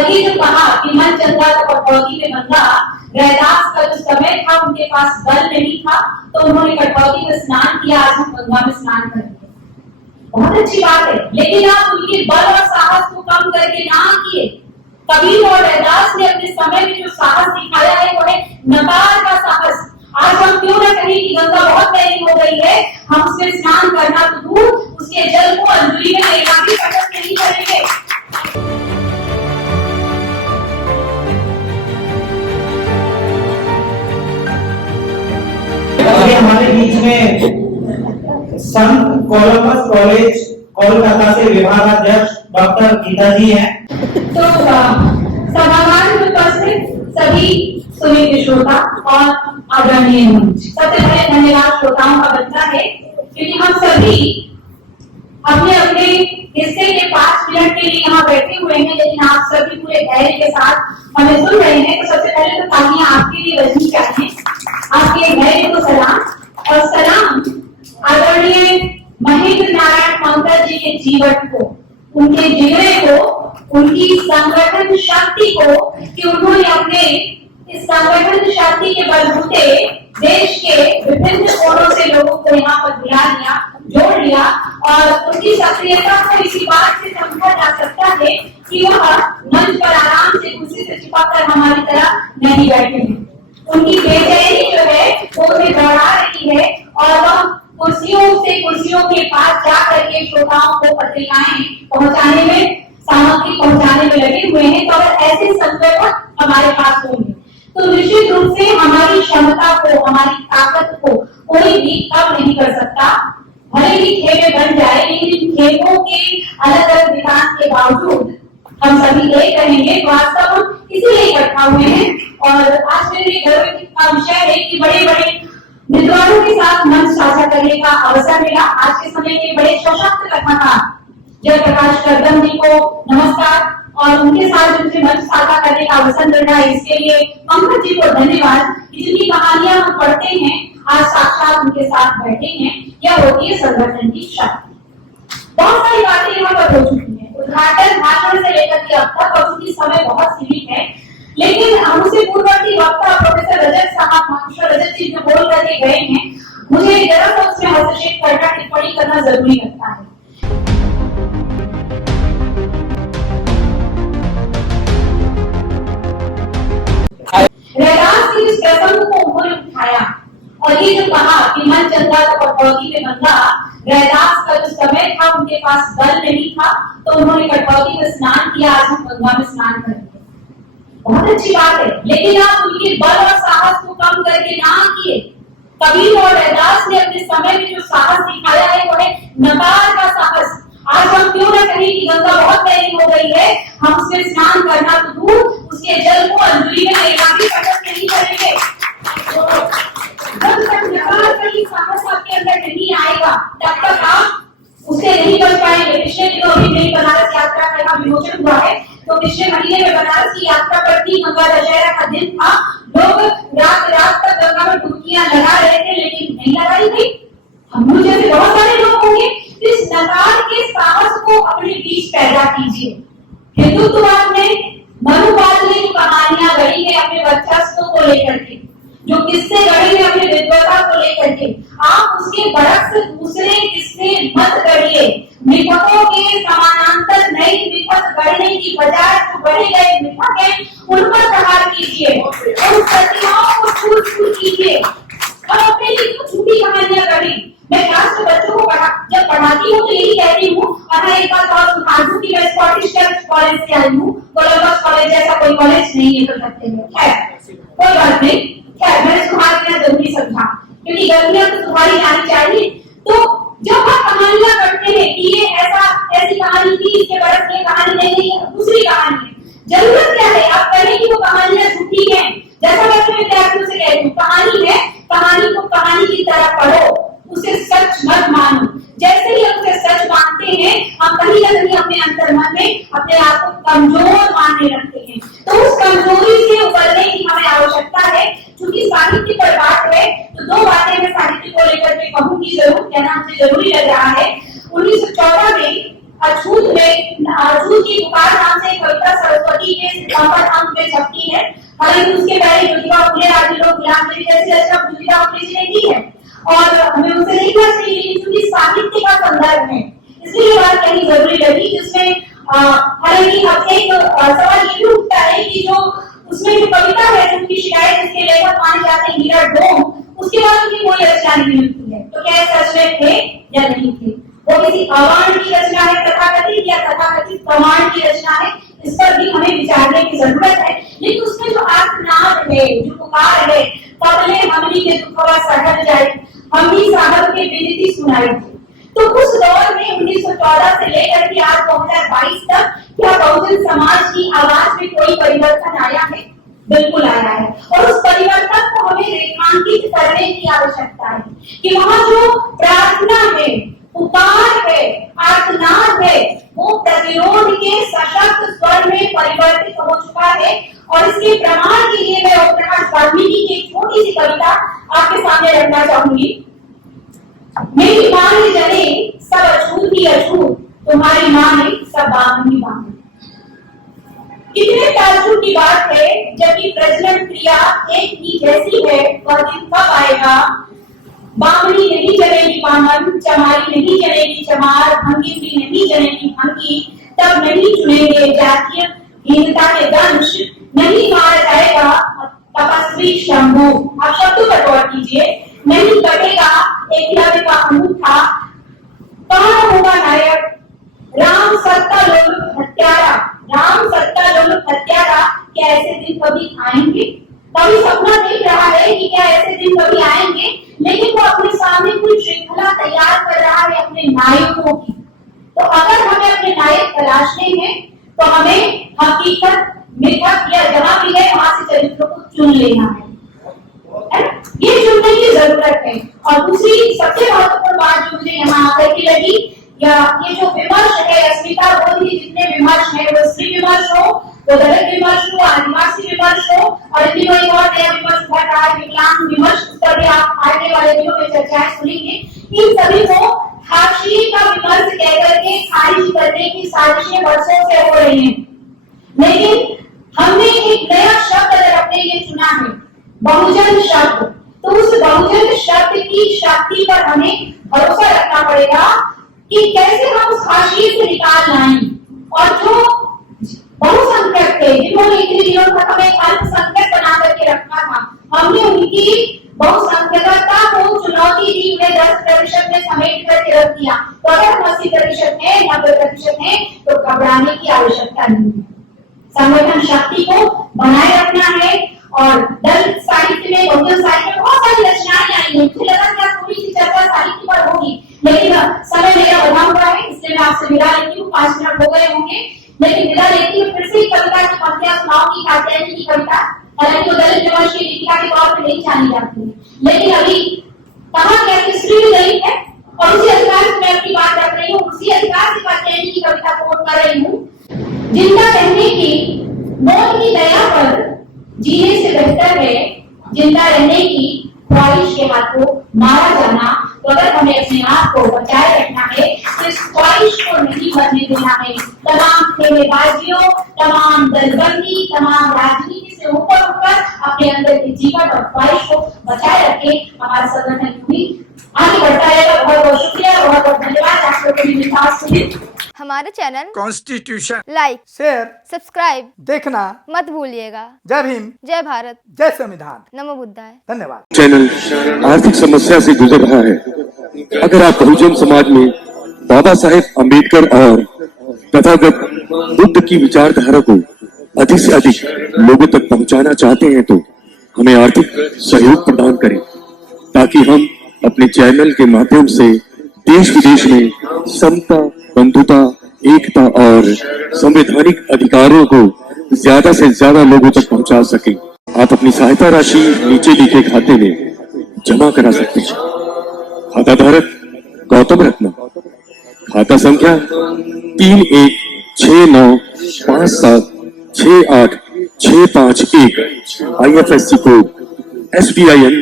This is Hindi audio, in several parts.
और ये जो कहा कि मन चंगा तो कटौती में गंगा, रैदास का जो समय था उनके पास बल नहीं था तो उन्होंने कटौती में स्नान किया, आज हम गंगा में स्नान करेंगे। बहुत अच्छी बात है, लेकिन आप उनके बल और साहस को कम करके ना किए। कबीर और रैदास ने अपने समय में जो साहस दिखाया है वो है नकार का साहस। आज हम क्यों ना कहें कि गंगा बहुत गहरी हो गई है, हम उसमें स्नान करना तो दूर, उसके जल को अंजलि में लेना भी पसंद नहीं करेंगे। हमारे बीच में संत कोलंबस कॉलेज कोलकाता से विभागाध्यक्ष डॉक्टर गीता जी हैं। तो सभागार में उपस्थित सभी सुनीति श्रोता और आदरणीय मंच, सबसे पहले धन्यवाद श्रोताओं का बनता है क्योंकि हम सभी अपने अपने हिस्से के 5 मिनट के लिए यहाँ बैठे हुए हैं, लेकिन आप सभी पूरे धैर्य के साथ हमें सुन रहे हैं। तो सबसे पहले तो तालियां आपके लिए बजनी चाहिए, आपके धैर्य को सलाम। और सलाम आदरणीय महेंद्र नारायण मंगल जी के जीवन को, उनके जिगरे को, उनकी संगठन शक्ति को, कि उन्होंने अपने इस संगठन शक्ति के बलबूते देश के विभिन्न कोनों से लोगों को यहाँ पर बुला लिया, जोड़ लिया। और उनकी सक्रियता को इसी बात से समझा जा सकता है कि वह मंच पर आराम से कुर्सी से चिपक हमारी तरह नहीं बैठे हैं। उनकी बेचैनी जो है वो उन्हें दौड़ा रही है और वह कुर्सियों के पास जा करके श्रोताओं को पत्रिकाएं पहुंचाने में, सामग्री पहुंचाने में लगे हुए हैं। तो अगर ऐसे संगठन हमारे पास होंगे तो निश्चित रूप से हमारी क्षमता को, हमारी ताकत को कोई भी कम नहीं कर सकता। भले ही खेमे बन जाए, लेकिन इन खेमों के अलग अलग विकास के बावजूद हम सभी एक रहेंगे। वास्तव हम इसीलिए इकट्ठा हुए हैं। और आज मेरे गर्व का विषय है कि बड़े बड़े विद्वानों के साथ मंच साझा करने का अवसर मिला। आज के समय के बड़े सशक्त कथाकार जयप्रकाश करदम जी को नमस्कार, और उनके साथ मुझे मंच साझा करने का अवसर मिल रहा है, इसके लिए पंकज जी को धन्यवाद। जिनकी कहानियां हम पढ़ते हैं, आज साक्षात उनके साथ बैठे हैं, यह होती है संगठन की शक्ति। बहुत सारी बातें यहाँ पर हो चुकी है, उद्घाटन भाषण से लेकर के अब तक, और उनकी समय बहुत सीमित है। लेकिन हमसे पूर्ववर्ती वक्ता प्रोफेसर रजत साहब, मास्टर रजत जी जो बोल करके गए हैं, मुझे जरा सा उसमें हस्तक्षेप करना, टिप्पणी करना जरूरी लगता है। रैदास के इस प्रसंग को उन्होंने उठाया और ये जो कहा कि मन चंगा तो कटौती में गंगा, रैदास का जो समय था उनके पास बल नहीं था तो उन्होंने कटौती में स्नान किया, आज हम गंगा में स्नान करेंगे। बहुत अच्छी बात है, लेकिन आप उनके बल और साहस को कम करके ना किए। कबीर और रैदास ने अपने समय में जो साहस दिखाया है वो है नकार का साहस। आज हम क्यों ना कहें कि गंगा बहुत गहरी हो गई है, हम उसमें स्नान करना तो दूर, उसके जल को अंजलि में लेना भी पसंद नहीं करेंगे। जब तक नकार का ही साहस आपके अंदर नहीं आएगा तब तक आप उससे नहीं बच पाएंगे। पिछले दिनों अभी नई बनारस यात्रा का विमोचन हुआ है, तो पिछले महीने में बनारस की यात्रा पर थी, गंगा दशहरा का दिन था। लोग रात तक गंगा में डुबकियां लगा रहे थे, लेकिन नहीं लगाई गई। हम जैसे बहुत सारे लोग होंगे। इस नकार के साहस को अपने बीच पैदा कीजिए। हिंदुत्ववाद में मनुवाद ने कहानियां गढ़ी है अपने वर्चस्व को लेकर के, जो किससे गढ़ी है अपने विद्वता को लेकर के, आप उसके बरक्स दूसरे किससे मत गढ़िए। विपकों के समानांतर नई विपक गढ़ने की बजाय जो गढ़े गए विपक है उन पर प्रहार कीजिए, उन प्रतिमाओं को छूट कीजिए और अपने लिए कुछ झूठी कहानियां गढ़ी। मैं क्लास में बच्चों को जब पढ़ाती हूँ तो यही कहती हूँ, और हाँ एक बात और सुना दूं कि मैं स्कॉटिश चर्च कॉलेज से आई हूँ, कोलंबस कॉलेज जैसा कोई कॉलेज नहीं है कलकत्ते में। है कोई बात नहीं, खैर मैंने सुधार देना जरूरी समझा क्योंकि गलतियां तो सुधारी जानी चाहिए। तो जब आप कहानियां करते हैं कि ये ऐसी कहानी थी, इसके बरस ये कहानी नहीं है, दूसरी कहानी है, जरूरत क्या है आप कहें कि वो कहानियां झूठी हैं। जैसा मैं अपने विद्यार्थियों से कहती हूँ, कहानी है, कहानी को कहानी की तरह पढ़ो, उसे सच मत मानो। जैसे ही हम उसे सच मानते हैं, हम कहीं ना कहीं अपने अंतर्मन में अपने आप को कमजोर मानने लगते हैं। तो उस कमजोरी से उबरने की हमें आवश्यकता है। क्योंकि साहित्य पर बात है तो दो बातें मैं साहित्य को लेकर के कहूंगी जरूर, कहना मुझे जरूरी लग रहा है। 1914 में अछूत की पुकार नाम से कविता सरस्वती के सितंबर अंक में छपी है। हालांकि उसके पहले ज्योतिबा फुले आदि लोग गुलाम नबी जैसे अच्छा ज्योतिबा फुले जी ने की है और हमें उनसे नहीं कहना चाहिए, क्योंकि साहित्य का संदर्भ है इसलिए बात कहनी जरूरी लगी। जिसमें हालांकि अब एक सवाल ये भी उठता है कि जो उसमें जो कविता है जिनकी शिकायत इसके लेखक माने जाते हैं हीरा डोम, उसके बाद उनकी कोई रचना नहीं मिलती है, तो क्या सच में थे या नहीं थे? वो किसी अवाण की रचना है तथाकथित या तथाकथित प्रमाण की रचना है, इस पर भी हमें विचारने की जरूरत है। लेकिन उसमें जो आर्तनाद है, जो पुकार है, कबले हमनी के दुखवा सहल जाए, हमनी साहब के विनती सुनाई, तो उस दौर में 1914 से लेकर के आज 2022 तक क्या बहुजन समाज की आवाज में कोई परिवर्तन आया है? बिल्कुल आया है। और उस परिवर्तन को हमें रेखांकित करने की आवश्यकता है कि वहां जो प्रार्थना है, पुकार है, आर्तनाद है, वो प्रतिरोध के सशक्त स्वर में परिवर्तित हो चुका है। और इसके प्रमाण के लिए मैं ओमप्रकाश वाल्मीकि की एक छोटी सी कविता आपके सामने रखना चाहूंगी। मेरी माँ ने जने सब अछूत ही अछूत, तुम्हारी माँ ने सब बांधनी बांधी। कितने ताज्जुब की बात है, जबकि प्रजनन क्रिया एक ही जैसी है, वह दिन कब आएगा? बामनी नहीं जनेगी बामन, चमारी नहीं जनेगी चमार, भंगी भी नहीं जनेगी भंगी, तब नहीं चुनेंगे जातीय हीनता के दंश, नहीं मारा जाएगा तपस्वी शंभु। आप शब्दों पर गौर कीजिए, नहीं कटेगा एकलव्य का अंगूठा, कौन होगा नायक? राम सत्ता लोलुप हत्यारा, राम सत्ता लोलुप हत्यारा, क्या ऐसे दिन कभी आएंगे? कभी सपना देख रहा है कि क्या ऐसे दिन कभी आएंगे, लेकिन वो अपने सामने कोई श्रृंखला तैयार कर रहा है अपने नायकों की। तो अगर हमें अपने नायक तलाशने हैं तो हमें हकीकत, मिथक या जहां भी है वहां से चरित्रों को चुन लेना है, ये चुनने की जरूरत है। और दूसरी सबसे महत्वपूर्ण बात जो मुझे यहाँ आकर की लगी, या ये जो विमर्श है, अस्मिता बोध की जितने विमर्श है, वो स्त्री विमर्श हो, वो दलित विमर्श हो, आदिवासी विमर्श हो, और इतनी बड़ी और नया विमर्श उभर रहा है विकलांग विमर्श, उस पर भी आप आने वाले दिनों में चर्चाएं सुनेंगे। इन सभी को हाशिए का विमर्श कहकर के खारिज करने की साजिशें वर्षों से हो रही हैं। लेकिन हमने एक नया शब्द अगर अपने लिए चुना है, बहुजन शब्द, तो उस बहुजन शब्द की शक्ति पर हमें भरोसा रखना पड़ेगा कि कैसे हम उस हाशिए से निकाल लाएं। और जो बहुसंख्यक थे, जिन्होंने इतने दिनों तक हमें अल्पसंख्यक बना करके रखा था, हमने उनकी बहुसंख्यकता को चुनौती दी, उन्हें 10% में समेट करके रख दिया। तो अगर हम 80% है, 90% है, तो घबराने की आवश्यकता नहीं है। संगठन शक्ति को बनाए रखना है। और दलित साहित्य में, बहुजन साहित्य में बहुत सारी रचनाएं आई हैं। मुझे लगा कि थोड़ी सी चर्चा साहित्य पर होगी, लेकिन समय मेरा बढ़ा हुआ है, इसलिए मैं आपसे विदा लेती हूँ। 5 मिनट हो गए होंगे, लेकिन विदा लेती हूँ। फिर से कविता की पंक्तियां सुनाऊंगी, कात्यायनी की कविता। हालांकि वो दलित विमर्श की लेखिका के तौर पर नहीं जानी जाती है, लेकिन अभी कहा गया कि स्त्री भी दलित है, और उसी अधिकार से मैं अपनी बात रख रही हूँ, उसी अधिकार से कात्यायनी की कविता कोट कर रही हूँ। जिंदा रहने की मौत की दया पर जीने से बेहतर है जिंदा रहने की ख्वाहिश के हाथों मारा जाना। तो अगर हमें अपने आप को बचाए रखना है, तो इस ख्वाहिश को नहीं मरने देना है। तमाम खेलेबाजियों, तमाम दलबंदी, तमाम राजनीति से ऊपर उठकर अपने अंदर के जीवन और ख्वाहिश को बचाए रखे। हमारा संगठन भी आगे बढ़ता रहेगा। बहुत बहुत शुक्रिया, बहुत बहुत धन्यवाद आप लोगों ने मेरे सुनी। हमारे channel constitution like, share, subscribe देखना मत भूलिएगा। जय भीम, जय भारत, जय संविधान। नमो बुद्धाय। धन्यवाद। चैनल आर्थिक समस्या से गुजर रहा है। अगर आप बहुजन समाज में बाबा साहेब अम्बेडकर और तथागत बुद्ध की विचारधारा को अधिक से अधिक लोगों तक पहुंचाना चाहते हैं, तो हमें आर्थिक सहयोग प्रदान करें, ताकि हम अपने चैनल के माध्यम से देश विदेश में समता, बंधुता, एकता और संवैधानिक अधिकारों को ज्यादा से ज्यादा लोगों तक पहुंचा सके। आप अपनी सहायता राशि नीचे लिखे खाते में जमा करा सकते हैं। खाता धारक गौतम रत्न, खाता संख्या 3169576865 IFSC कोड SBIN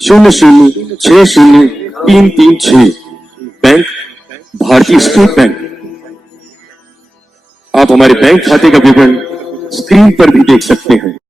00603336, बैंक भारतीय स्टेट बैंक। आप हमारे बैंक खाते का विवरण स्क्रीन पर भी देख सकते हैं।